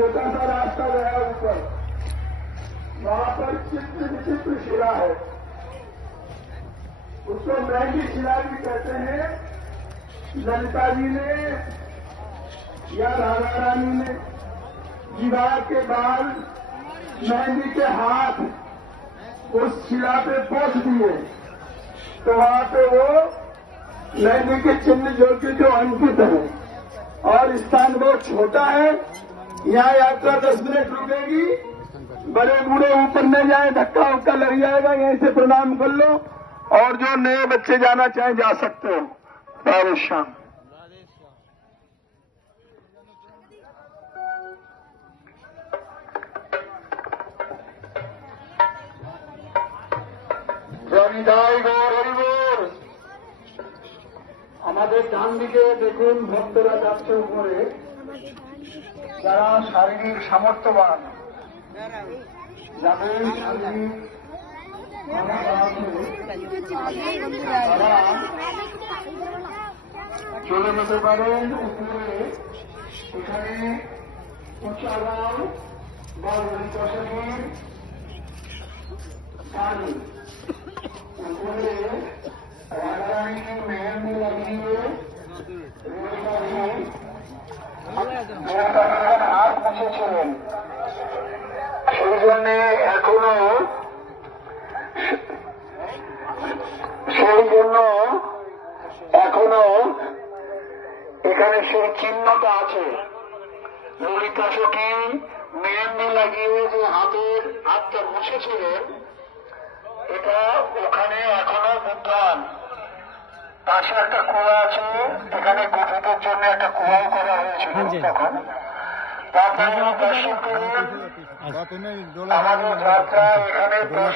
छोटा सा रास्ता गया ऊपर, वहां पर चित्र विचित्र शिला है, उसको महंगी शिला भी कहते हैं। ललिता जी ने या राधा रानी ने विवाह के बाद मेहंदी के हाथ उस शिला पे पोंछ दिए, तो वहां पे वो मेहंदी के चिन्ह जो अंकित है। और स्थान बहुत छोटा है, यहाँ यात्रा 10 मिनट रुकेगी। बड़े बूढ़े ऊपर न जाए, धक्का उक्का लग जाएगा, यहीं से प्रणाम कर लो। और जो नए बच्चे जाना चाहें जा सकते हो। राधे श्याम। জয় গৌর হরিবোল। আমাদের ডান দিকে দেখুন ভক্তরা যাচ্ছে উপরে, যারা শারীরিক সামর্থ্যবান, যাদের শারীরিক তারা চলে যেতে পারেন উপরে। এখানে উচ্চারণ বা হরিপ্রসাদীর পানি উপরে রাধারানী মেহেন্দি লাগিয়ে হাত মুছেছিলেন, সেই জন্যে এখনো এখানে সেই চিহ্নটা আছে। ললিতা সখী মেহেন্দি লাগিয়ে যে হাতটা মুছেছিলেন, এটা ওখানে এখনো বিদ্যমান। পাশে একটা কুয়া আছে, এখানে গোপীদের জন্য একটা কুয়াও করা হয়েছিল তখন। তারপরে দর্শন করুন আমাদের যাত্রা এখানে 10